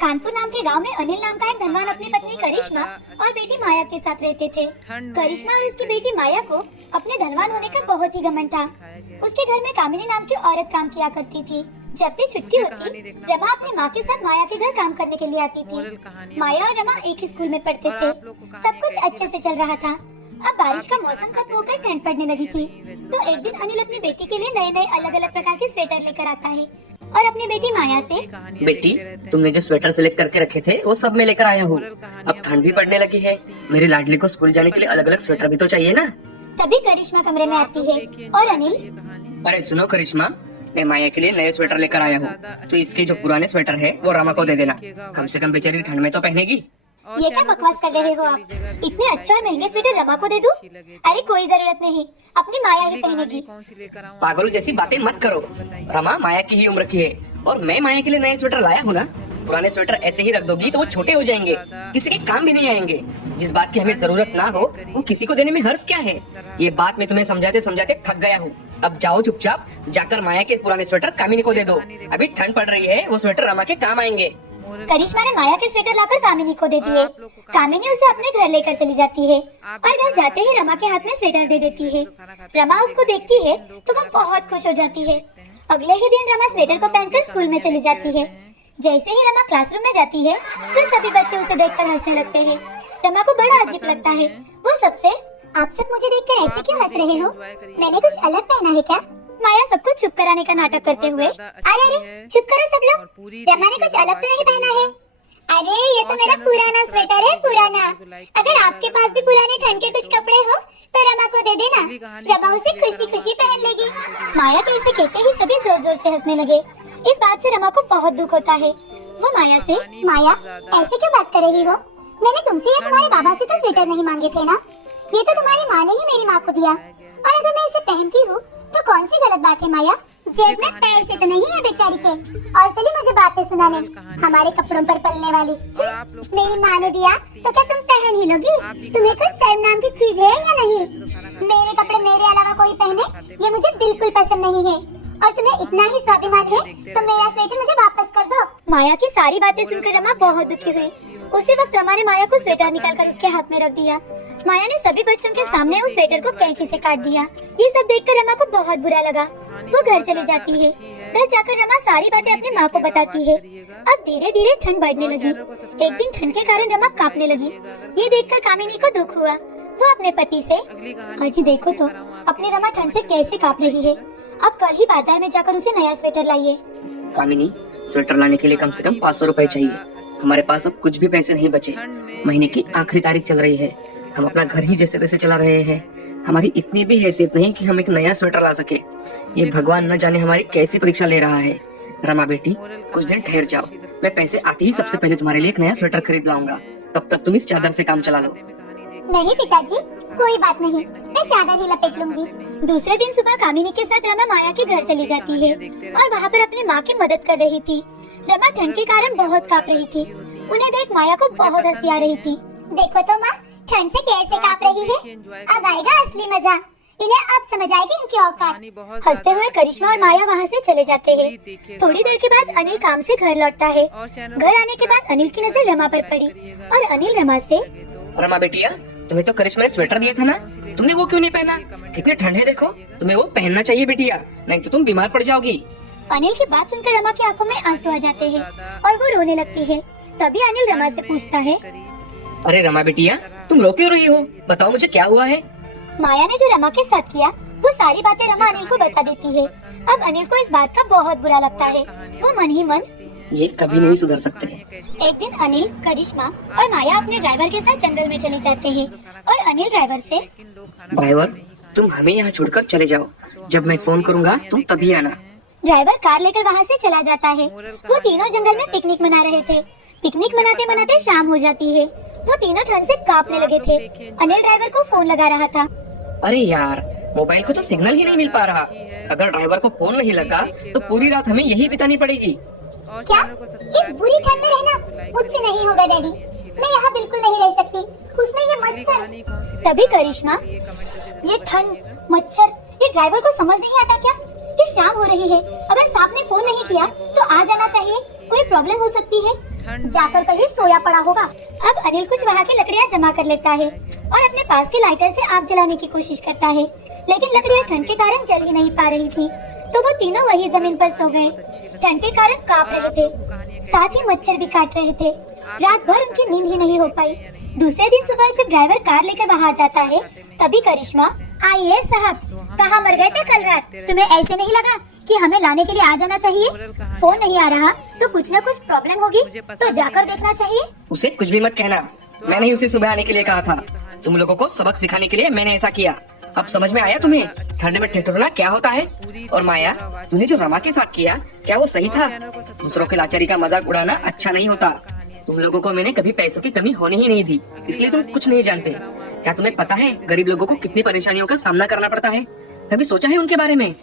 कानपुर नाम के गांव में अनिल नाम का एक धनवान अपनी पत्नी करिश्मा और बेटी माया के साथ रहते थे। करिश्मा और उसकी बेटी माया को अपने धनवान होने का बहुत ही घमंड था। उसके घर में कामिनी नाम की औरत काम किया करती थी। जब भी छुट्टी होती, रमा अपनी माँ के साथ माया के घर काम करने के लिए आती थी। माया और रमा एक ही स्कूल में पढ़ते थे। सब कुछ अच्छे से चल रहा था। अब बारिश का मौसम खत्म होकर ठंड पड़ने लगी थी, तो एक दिन अनिल अपनी बेटी के लिए नए नए अलग अलग प्रकार के स्वेटर लेकर आता है और अपनी बेटी माया से, बेटी, तुमने जो स्वेटर सिलेक्ट करके रखे थे वो सब मैं लेकर आया हूँ। अब ठंड भी पड़ने लगी है, मेरे लाडली को स्कूल जाने के लिए अलग अलग स्वेटर भी तो चाहिए ना। तभी करिश्मा कमरे में आती है और अनिल, अरे सुनो करिश्मा, मैं माया के लिए नए स्वेटर लेकर आया हूँ, तो इसके जो पुराने स्वेटर है वो रमा को दे देना। कम से कम बेचारी ठंड में तो पहनेगी। ये क्या बकवास कर रहे हो आप? इतने अच्छे और महंगे स्वेटर रमा को दे दूं? अरे कोई जरूरत नहीं, अपनी माया ही पहनेगी। पागलों जैसी बातें मत करो। रमा माया की ही उम्र की है और मैं माया के लिए नए स्वेटर लाया हूँ ना। पुराने स्वेटर ऐसे ही रख दोगी तो वो छोटे हो जाएंगे, किसी के काम भी नहीं आएंगे। जिस बात की हमें जरूरत ना हो वो किसी को देने में हर्ज क्या है? ये बात मैं तुम्हें समझाते समझाते थक गया हूँ। अब जाओ चुपचाप जाकर माया के पुराने स्वेटर कामिनी को दे दो। अभी ठंड पड़ रही है, वो स्वेटर रमा के काम आएंगे। करिश्मा ने माया के स्वेटर लाकर कामिनी को दे दिए। कामिनी उसे अपने घर लेकर चली जाती है और घर जाते ही रमा के हाथ में स्वेटर दे देती है। रमा उसको देखती है तो वो बहुत खुश हो जाती है। अगले ही दिन रमा स्वेटर को पहनकर स्कूल में चली जाती है। जैसे ही रमा क्लासरूम में जाती है तो सभी बच्चे उसे देखकर हंसने लगते हैं। रमा को बड़ा अजीब लगता है। वो सबसे, आप सब मुझे देखकर ऐसे क्यों हंस रहे हो? मैंने कुछ अलग पहना है क्या? माया सबको चुप कराने का नाटक करते हुए, अरे चुप करो सब लोग, रमा ने कुछ अलग तो नहीं पहना है। अरे ये तो मेरा पुराना स्वेटर है, पुराना। अगर आपके पास भी पुराने ठंड के कुछ कपड़े हो तो रमा को दे देना, रमा उसे खुशी खुशी पहन लेगी। माया तो इसे कहते ही सभी जोर जोर से हंसने लगे। इस बात से रमा को बहुत दुख होता है। वो माया से, माया ऐसे क्यों बात कर रही हो? मैंने तुमसे या तुम्हारे बाबा से तो स्वेटर नहीं मांगे थे ना। ये तो तुम्हारी माँ ने ही मेरी माँ को दिया, और अगर मैं इसे पहनती हूँ तो कौन सी गलत बात है माया? जेब में पैसे तो नहीं है बेचारी के। और चलिए मुझे बातें सुनाने, हमारे कपड़ों पर पलने वाली। मेरी माँ ने दिया तो क्या तुम पहन ही लोगी? तुम्हें कुछ शर्म नाम की चीज है या नहीं? मेरे कपड़े मेरे अलावा कोई पहने, ये मुझे बिल्कुल पसंद नहीं है। और तुम्हें इतना ही स्वाभिमान है तो मेरा स्वेटर मुझे वापस कर दो। माया की सारी बातें सुनकर रमा बहुत दुखी हुई। उसी वक्त रमा ने माया को स्वेटर निकालकर उसके हाथ में रख दिया। माया ने सभी बच्चों के सामने उस स्वेटर को कैंची से काट दिया। ये सब देखकर रमा को बहुत बुरा लगा। वो घर चली जाती है। घर जाकर रमा सारी बातें अपनी माँ को बताती है। अब धीरे धीरे ठंड बढ़ने लगी। एक दिन ठंड के कारण रमा कांपने लगी। ये देखकर कामिनी को दुख हुआ। वो अपने पति से, अजी देखो तो अपनी रमा ठंड से कैसे कांप रही है। अब कल ही बाजार में जाकर उसे नया स्वेटर लाइए। कामिनी, स्वेटर लाने के लिए कम से कम 500 रुपए चाहिए। हमारे पास अब कुछ भी पैसे नहीं बचे। महीने की आखिरी तारीख चल रही है। हम अपना घर ही जैसे तैसे चला रहे हैं। हमारी इतनी भी हैसियत नहीं कि हम एक नया स्वेटर ला सके। ये भगवान न जाने हमारी कैसी परीक्षा ले रहा है। रमा बेटी, कुछ दिन ठहर जाओ। मैं पैसे आते ही सबसे पहले तुम्हारे लिए एक नया स्वेटर खरीद लाऊंगा। तब तक तुम इस चादर से काम चला लो। नहीं पिताजी, कोई बात नहीं, मैं चादर ही लपेट लूंगी। दूसरे दिन सुबह कामिनी के साथ रमा माया के घर चली जाती है और वहाँ पर अपनी माँ की मदद कर रही थी। रमा ठंड के कारण बहुत कांप रही थी। उन्हें देख माया को बहुत हंसी आ रही थी। देखो तो माँ, ठंड से कैसे कांप रही है। अब आएगा असली मजा। इन्हें अब समझ आएगी इनकी औकात। हंसते हुए करिश्मा और माया वहाँ से चले जाते हैं। थोड़ी देर के बाद अनिल काम से घर लौटता है। घर आने के बाद अनिल की नजर रमा पर पड़ी और अनिल रमा से, रमा बेटिया, तुम्हें तो करिश्मा ने स्वेटर दिया था ना, तुमने वो क्यों नहीं पहना? कितनी ठंड है देखो, तुम्हें वो पहनना चाहिए बेटिया, नहीं तो तुम बीमार पड़ जाओगी। अनिल की बात सुनकर रमा की आंखों में आंसू आ जाते हैं और वो रोने लगती है। तभी अनिल रमा से पूछता है, अरे रमा बेटिया, तुम रो क्यों रही हो? बताओ मुझे क्या हुआ है? माया ने जो रमा के साथ किया वो सारी बातें रमा अनिल को बता देती है। अब अनिल को इस बात का बहुत बुरा लगता है। वो मन ही मन, ये कभी नहीं सुधर सकते। एक दिन अनिल, करिश्मा और माया अपने ड्राइवर के साथ जंगल में चले जाते हैं और अनिल ड्राइवर से, ड्राइवर, तुम हमें यहाँ छोड़कर चले जाओ। जब मैं फोन करूँगा तुम तभी आना। ड्राइवर कार लेकर वहाँ से चला जाता है। वो तीनों जंगल में पिकनिक मना रहे थे। पिकनिक मनाते मनाते शाम हो जाती है। वो तीनों ठंड से कांपने लगे थे। अनिल ड्राइवर को फोन लगा रहा था। अरे यार, मोबाइल को तो सिग्नल ही नहीं मिल पा रहा। अगर ड्राइवर को फोन नहीं लगा तो पूरी रात हमें यही बितानी पड़ेगी। क्या इस बुरी ठंड में रहना मुझसे नहीं होगा डैडी। मैं यहाँ बिल्कुल नहीं रह सकती। उसमें ये मच्छर। तभी करिश्मा, ये ठंड, मच्छर, ये ड्राइवर को समझ नहीं आता क्या कि शाम हो रही है। अगर सांप ने फोन नहीं किया तो आ जाना चाहिए, कोई प्रॉब्लम हो सकती है। जाकर कहीं सोया पड़ा होगा। अब अनिल कुछ वहाँ की लकड़ियाँ जमा कर लेता है और अपने पास के लाइटर से आग जलाने की कोशिश करता है, लेकिन लकड़ियाँ ठंड के कारण जल ही नहीं पा रही थी, तो वो तीनों वही जमीन पर सो गए। ठंड के कारण कांप रहे थे, साथ ही मच्छर भी काट रहे थे। रात भर उनकी नींद ही नहीं हो पाई। दूसरे दिन सुबह जब ड्राइवर कार लेकर वहाँ जाता है, तभी करिश्मा, आइए साहब, कहाँ मर गए थे कल रात? तुम्हें ऐसे नहीं लगा कि हमें लाने के लिए आ जाना चाहिए? फोन नहीं आ रहा तो कुछ न कुछ प्रॉब्लम होगी, तो जाकर देखना चाहिए। उसे कुछ भी मत कहना, मैंने ही उसे सुबह आने के लिए कहा था। तुम लोगों को सबक सिखाने के लिए मैंने ऐसा किया। अब समझ में आया तुम्हें ठंड में ठिठुरना क्या होता है? और माया, तूने जो रमा के साथ किया, क्या वो सही था? दूसरों के लाचारी का मजाक उड़ाना अच्छा नहीं होता। तुम लोगों को मैंने कभी पैसों की कमी होने ही नहीं दी, इसलिए तुम कुछ नहीं जानते। क्या तुम्हें पता है गरीब लोगों को कितनी परेशानियों का सामना करना पड़ता है? कभी सोचा है उनके बारे में?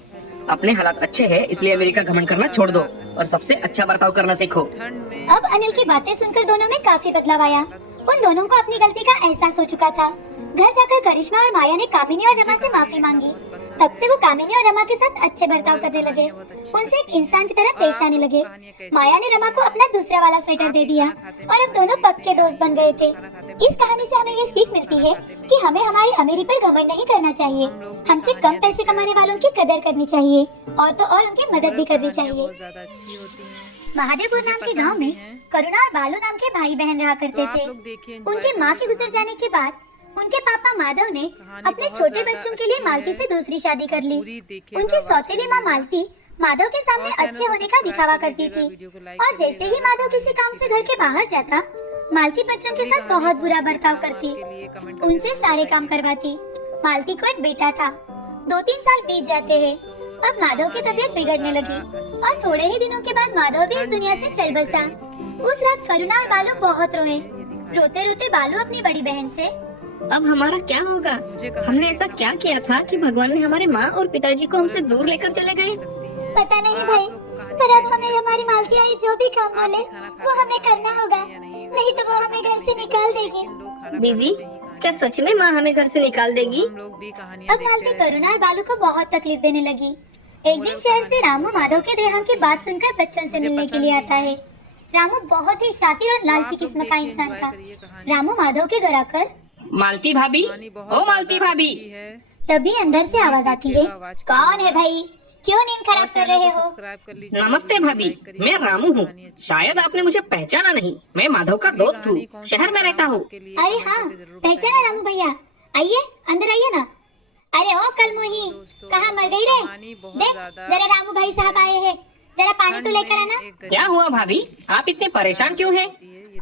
अपने हालात अच्छे हैं, इसलिए अमेरिका घमंड करना छोड़ दो और सबसे अच्छा बर्ताव करना सीखो। अब अनिल की बातें सुनकर दोनों में काफी बदलाव आया। उन दोनों को अपनी गलती का एहसास हो चुका था। घर जाकर करिश्मा और माया ने कामिनी और रमा से माफी मांगी। तब से वो कामिनी और रमा के साथ अच्छे बर्ताव करने लगे, उनसे एक इंसान की तरह पेश आने लगे। माया ने रमा को अपना दूसरा वाला स्वेटर दे दिया और अब दोनों पक्के दोस्त बन गए थे। इस कहानी से हमें ये सीख मिलती है कि हमें हमारी अमीरी पर घमंड नहीं करना चाहिए। हमसे कम पैसे कमाने वालों की कदर करनी चाहिए और तो और उनकी मदद भी करनी चाहिए। महादेवपुर नाम के गांव में करुणा और बालू नाम के भाई बहन रहा करते थे। उनकी माँ के गुजर जाने के बाद उनके पापा माधव ने अपने छोटे बच्चों के लिए मालती से दूसरी शादी कर ली। उनकी सौतेली माँ मालती माधव के सामने अच्छे होने का दिखावा करती थी और जैसे ही माधव किसी काम से घर के बाहर जाता, मालती बच्चों के साथ बहुत बुरा बर्ताव करती, उनसे सारे काम करवाती। मालती को एक बेटा था। 2-3 साल बीत जाते हैं। अब माधव की तबीयत बिगड़ने लगी और थोड़े ही दिनों के बाद माधव भी इस दुनिया से चल बसा। उस रात करुणा और बालू बहुत रोए। रोते रोते बालू अपनी बड़ी बहन से, अब हमारा क्या होगा? हमने ऐसा क्या किया था कि भगवान ने हमारे माँ और पिताजी को हमसे दूर लेकर चले गए? पता नहीं भाई, पर अब हमें हमारी मालती आई जो भी काम बोले वो हमें करना होगा, नहीं तो वो हमें घर से निकाल देगी। दीदी, क्या सच में माँ हमें घर से निकाल देगी? अब मालती करुणा और बालू को बहुत तकलीफ देने लगी। एक दिन शहर से रामू माधव के देहांत की बात सुनकर बच्चों से मिलने के लिए आता है। रामू बहुत ही शातिर और लालची किस्म का इंसान था। रामू माधव के घर आकर, मालती भाभी, ओ मालती भाभी। तभी अंदर से आवाज आती है, कौन है भाई? क्यों नींद खराब कर रहे हो? नमस्ते भाभी, मैं रामू हूँ। शायद आपने मुझे पहचाना नहीं। मैं माधव का दोस्त हूँ, शहर में रहता हूँ। अरे हाँ, पहचाना रामू भैया। आइए अंदर आइए ना। अरे ओ कलमुही, कहाँ मर गई रे? देख जरा रामू भाई साहब आए हैं, जरा पानी तो लेकर आना। क्या हुआ भाभी, आप इतने परेशान क्यों हैं?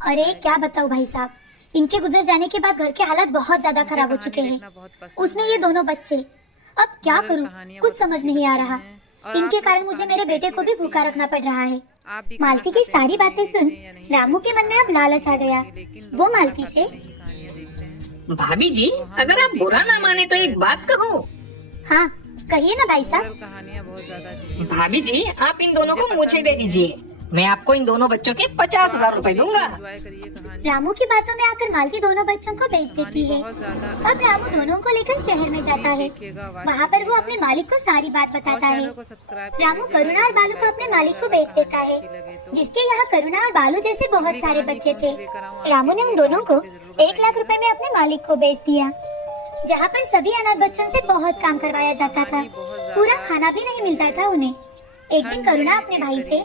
अरे क्या बताऊँ भाई साहब, इनके गुजर जाने के बाद घर के हालात बहुत ज्यादा खराब हो चुके हैं। उसमें ये दोनों बच्चे, अब क्या करूं, कुछ समझ नहीं आ रहा। इनके कारण मुझे मेरे बेटे को भी भूखा रखना पड़ रहा है। मालती की सारी बातें सुन रामू के मन में अब लालच आ गया। वो मालती से, भाभी जी, अगर आप बुरा ना माने तो एक बात कहो। हाँ कहिए ना भाई साहब। भाभी जी, आप इन दोनों को मुझे दे दीजिए, मैं आपको इन दोनों बच्चों के 50,000 रुपए दूंगा। रामू की बातों में आकर मालती दोनों बच्चों को बेच देती है। अब रामू दोनों को लेकर शहर में जाता है। वहाँ पर वो अपने मालिक को सारी बात बताता है। रामू करुणा और बालू को अपने मालिक को बेच देता है, जिसके यहाँ करुणा और बालू जैसे बहुत सारे बच्चे थे। रामू ने उन दोनों को 1 लाख रुपए में अपने मालिक को बेच दिया, जहाँ पर सभी अनाथ बच्चों से बहुत काम करवाया जाता था। पूरा खाना भी नहीं मिलता था उन्हें। एक दिन करुणा अपने भाई से,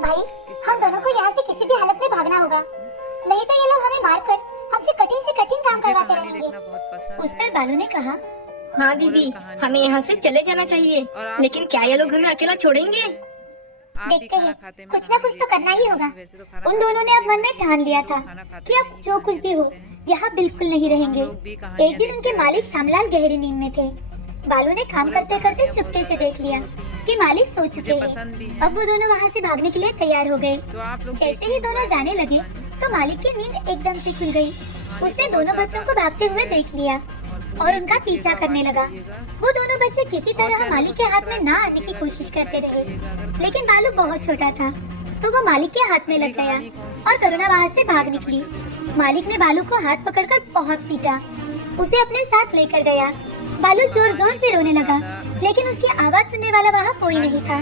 भाई हम दोनों को यहाँ से किसी भी हालत में भागना होगा, नहीं तो ये लोग हमें मारकर हमसे कठिन से कठिन काम करवाते रहेंगे। उस पर बालू ने कहा, हाँ दीदी, हमें यहाँ से चले जाना चाहिए, लेकिन क्या ये लोग हमें अकेला छोड़ेंगे? देखते हैं, कुछ ना कुछ तो करना ही होगा। उन दोनों ने अब मन में ठान लिया था कि अब जो कुछ भी हो यहाँ बिल्कुल नहीं रहेंगे। एक दिन उनके मालिक श्यामलाल गहरी नींद में थे। बालू ने काम करते करते चुपके से देख लिया कि मालिक सो चुके हैं। अब वो दोनों वहाँ से भागने के लिए तैयार हो गए। जैसे ही दोनों जाने लगे तो मालिक की नींद एकदम से खुल गई। उसने दोनों बच्चों को भागते हुए देख लिया और उनका पीछा करने लगा। वो दोनों बच्चे किसी तरह मालिक के हाथ में ना आने की कोशिश करते रहे, लेकिन बालू बहुत छोटा था तो वो मालिक के हाथ में लग गया और करुणा वहाँ से भाग निकली। मालिक ने बालू को हाथ पकड़कर बहुत पीटा, उसे अपने साथ लेकर गया। बालू जोर जोर से रोने लगा, लेकिन उसकी आवाज सुनने वाला वहाँ कोई नहीं था।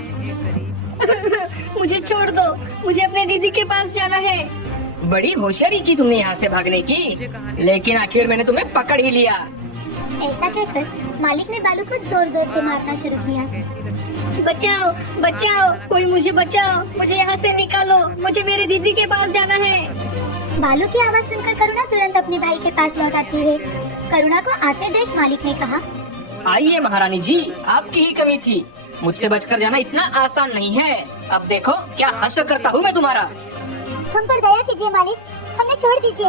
मुझे छोड़ दो, मुझे अपने दीदी के पास जाना है। बड़ी होशियारी की तुमने यहाँ से भागने की, लेकिन आखिर मैंने तुम्हें पकड़ ही लिया। ऐसा कहकर मालिक ने बालू को जोर जोर से मारना शुरू किया। बचाओ बचाओ, कोई मुझे बचाओ, मुझे यहाँ से निकालो, मुझे मेरे दीदी के पास जाना है। बालू की आवाज सुनकर करुणा तुरंत अपने भाई के पास लौट आती है। करुणा को आते देख मालिक ने कहा, आइए महारानी जी, आपकी ही कमी थी। मुझसे बचकर जाना इतना आसान नहीं है। अब देखो क्या हश्र करता हूँ मैं तुम्हारा। हम पर दया कीजिए मालिक, हमें छोड़ दीजिए,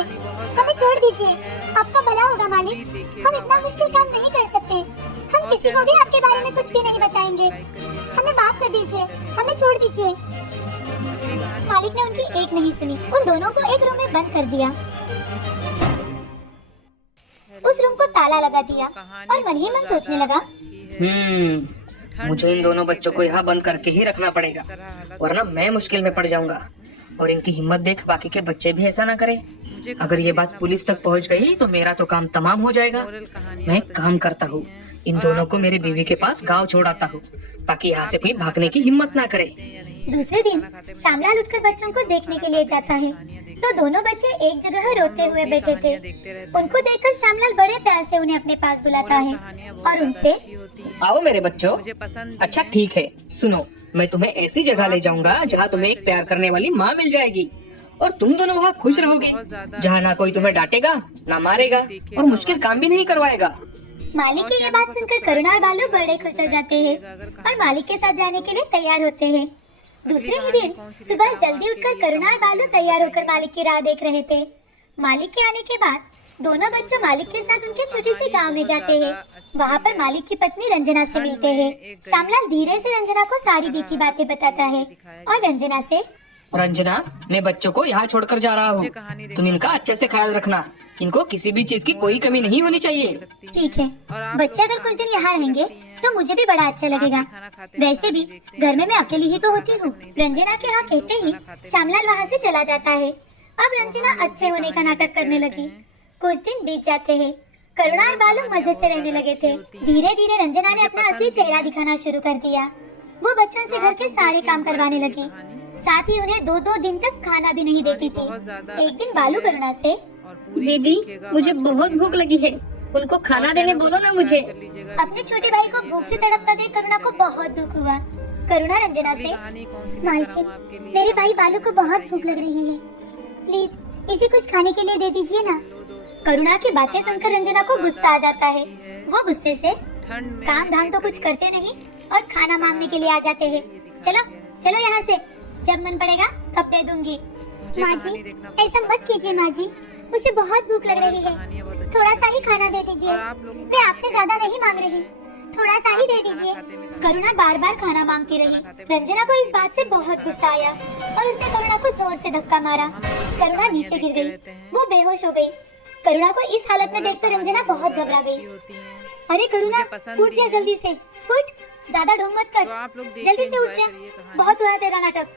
हमें छोड़ दीजिए। आपका भला होगा मालिक, हम इतना मुश्किल काम नहीं कर सकते। हम किसी को भी आपके बारे में कुछ भी नहीं बताएंगे। हमें माफ कर दीजिए, हमें छोड़ दीजिए। मालिक ने उनकी एक नहीं सुनी, उन दोनों को एक रूम में बंद कर दिया। उस रूम को ताला लगा दिया और मन ही मन सोचने लगा, मुझे इन दोनों बच्चों को यहाँ बंद करके ही रखना पड़ेगा, वरना मैं मुश्किल में पड़ जाऊंगा। और इनकी हिम्मत देख बाकी के बच्चे भी ऐसा ना करें। अगर ये बात पुलिस तक पहुंच गई तो मेरा तो काम तमाम हो जाएगा। मैं एक काम करता हूँ, इन दोनों को मेरे बीवी के पास गांव छोड़ आता हूँ, ताकि यहाँ से कोई भागने की हिम्मत ना करे। दूसरे दिन श्यामलाल उठकर बच्चों को देखने के लिए जाता है तो दोनों बच्चे एक जगह रोते हुए बैठे थे। उनको देखकर श्यामलाल बड़े प्यार से उन्हें अपने पास बुलाता है और उनसे, आओ मेरे बच्चों। अच्छा ठीक है, सुनो, मैं तुम्हें ऐसी जगह ले जाऊंगा जहाँ तुम्हें एक प्यार करने वाली माँ मिल जाएगी और तुम दोनों वहाँ खुश रहोगे, जहाँ ना कोई तुम्हें डांटेगा ना मारेगा और मुश्किल काम भी नहीं करवाएगा। मालिक की ये बात सुनकर करुणा और बालू बड़े खुश हो जाते हैं और मालिक के साथ जाने के लिए तैयार होते हैं। दूसरे ही दिन सुबह जल्दी उठकर करुणा और बालू तैयार होकर मालिक की राह देख रहे थे। मालिक के आने के बाद दोनों बच्चों मालिक के साथ उनके छोटे से गांव में जाते हैं। वहाँ पर मालिक की पत्नी रंजना से मिलते हैं। श्यामलाल धीरे से रंजना को सारी बीती बातें बताता है और रंजना से, रंजना, मैं बच्चों को यहाँ छोड़कर जा रहा हूँ, तुम इनका अच्छे से ख्याल रखना। इनको किसी भी चीज की कोई कमी नहीं होनी चाहिए। ठीक है, बच्चे अगर कुछ दिन यहाँ रहेंगे तो मुझे भी बड़ा अच्छा लगेगा। वैसे भी घर में मैं अकेली ही तो होती हूँ। रंजना के हाँ कहते ही श्यामलाल वहाँ से चला जाता है। अब रंजना अच्छे होने का नाटक करने लगी। कुछ दिन बीत जाते हैं। करुणा और बालू मजे से रहने लगे थे। धीरे धीरे रंजना ने अपना असली चेहरा दिखाना शुरू कर दिया। वो बच्चों से घर के सारे काम करवाने लगी, साथ ही उन्हें 2-2 दिन तक खाना भी नहीं देती थी। एक दिन बालू करुणा से, दीदी मुझे बहुत भूख लगी है, उनको खाना देने बोलो ना मुझे। अपने छोटे भाई को भूख से तड़पता देख करुणा को बहुत दुख हुआ। करुणा रंजना से, मालकिन, मेरे भाई बालू को बहुत भूख लग रही है, प्लीज इसे कुछ खाने के लिए दे दीजिए ना। करुणा की बातें सुनकर रंजना को गुस्सा आ जाता है। वो गुस्से से, काम धाम तो कुछ करते नहीं और खाना मांगने के लिए आ जाते हैं। चलो चलो यहाँ से, जब मन पड़ेगा तब दे दूंगी। माँ जी ऐसा मत कीजिए माँ जी, उसे बहुत भूख लग रही है, थोड़ा सा ही खाना दे दीजिए। मैं आपसे ज्यादा नहीं मांग रही, थोड़ा सा ही दे दीजिए। करुणा बार बार खाना मांगती रही। रंजना को इस बात से बहुत गुस्सा आया और उसने करुणा को जोर से धक्का मारा। करुणा नीचे गिर गई, वो बेहोश हो गई। करुणा को इस हालत में देखकर रंजना बहुत घबरा गई। अरे करुणा, उठ जा जल्दी से, उठ, ज्यादा ढोंग मत कर, जल्दी से उठ जा, बहुत हुआ तेरा नाटक।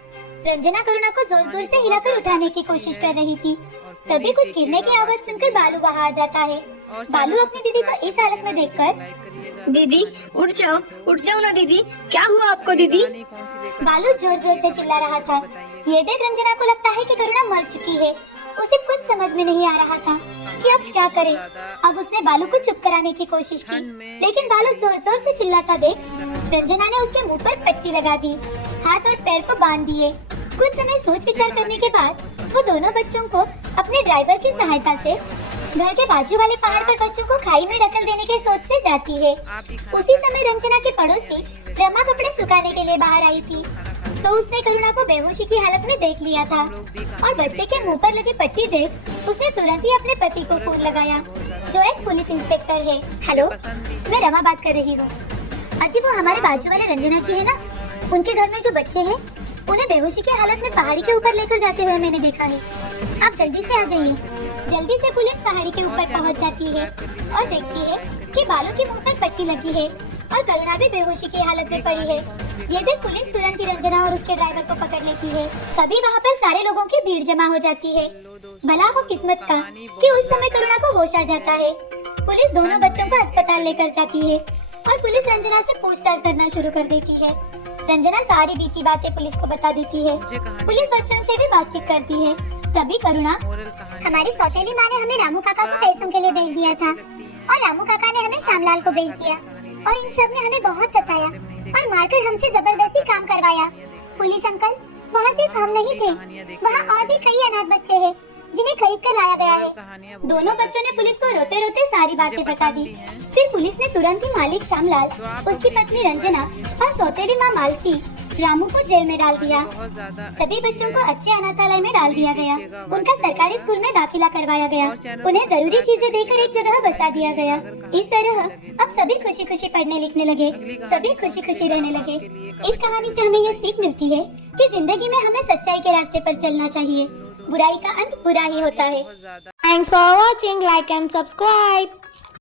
रंजना करुणा को जोर जोर से हिलाकर उठाने की कोशिश कर रही थी। तभी कुछ गिरने की आवाज सुनकर बालू वहाँ आ जाता है। बालू अपनी दीदी को इस हालत में देखकर, दीदी उठ जाओ ना दीदी, क्या हुआ आपको दीदी? बालू जोर जोर से चिल्ला रहा था। ये देख रंजना को लगता है कि करुणा मर चुकी है। उसे कुछ समझ में नहीं आ रहा था कि अब क्या करे। अब उसने बालू को चुप कराने की कोशिश की, लेकिन बालू जोर जोर से चिल्लाता देख रंजना ने उसके मुंह पर पट्टी लगा दी, हाथ और पैर को बांध दिए। कुछ समय सोच विचार करने के बाद वो दोनों बच्चों को अपने ड्राइवर की सहायता से घर के बाजू वाले पहाड़ पर बच्चों को खाई में ढकल देने की सोच से जाती है। उसी समय रंजना के पड़ोसी रमा कपड़े सुखाने के लिए बाहर आई थी, तो उसने करुणा को बेहोशी की हालत में देख लिया था और बच्चे के मुंह पर लगी पट्टी देख उसने तुरंत ही अपने पति को फोन लगाया, जो एक पुलिस इंस्पेक्टर है। हेलो, मैं रमा बात कर रही हूँ। अजी वो हमारे बाजू वाले रंजना जी है ना, उनके घर में जो बच्चे हैं उन्हें बेहोशी की हालत में पहाड़ी के ऊपर लेकर जाते हुए मैंने देखा है। आप जल्दी से आ जाइए। जल्दी से पुलिस पहाड़ी के ऊपर पहुंच जाती है और देखती है कि बालू के मुंह पर पट्टी लगी है और करुणा भी बेहोशी की हालत में पड़ी है। ये देख पुलिस तुरंत ही रंजना और उसके ड्राइवर को पकड़ लेती है। तभी वहाँ पर सारे लोगों की भीड़ जमा हो जाती है। भला हो किस्मत का कि उस समय करुणा को होश आ जाता है। पुलिस दोनों बच्चों को अस्पताल लेकर जाती है और पुलिस रंजना से पूछताछ करना शुरू कर देती है। रंजना सारी बीती बातें पुलिस को बता देती है। पुलिस बच्चों से भी बातचीत करती है। तभी करुणा, हमारी सौतेली माँ ने हमें रामू काका को पैसों के लिए भेज दिया था और रामू काका ने हमें श्यामलाल को भेज दिया और इन सब ने हमें बहुत सताया और मारकर हमसे जबरदस्ती काम करवाया। पुलिस अंकल, वहाँ सिर्फ हम नहीं थे, वहाँ और भी कई अनाथ बच्चे हैं जिन्हें खरीद कर लाया गया है। दोनों बच्चों ने पुलिस को रोते रोते सारी बातें बता दी। फिर पुलिस ने तुरंत ही मालिक श्यामलाल, उसकी पत्नी रंजना और सौतेली माँ मालती रामू को जेल में डाल दिया। सभी बच्चों को अच्छे अनाथालय में डाल दिया गया। उनका सरकारी स्कूल में दाखिला करवाया गया। उन्हें जरूरी चीजें देकर एक जगह बसा दिया गया। इस तरह अब सभी खुशी खुशी पढ़ने लिखने लगे, सभी खुशी खुशी रहने लगे। इस कहानी से हमें यह सीख मिलती है कि जिंदगी में हमें सच्चाई के रास्ते पर चलना चाहिए। बुराई का अंत बुरा ही होता है। Thanks for watching. Like and subscribe.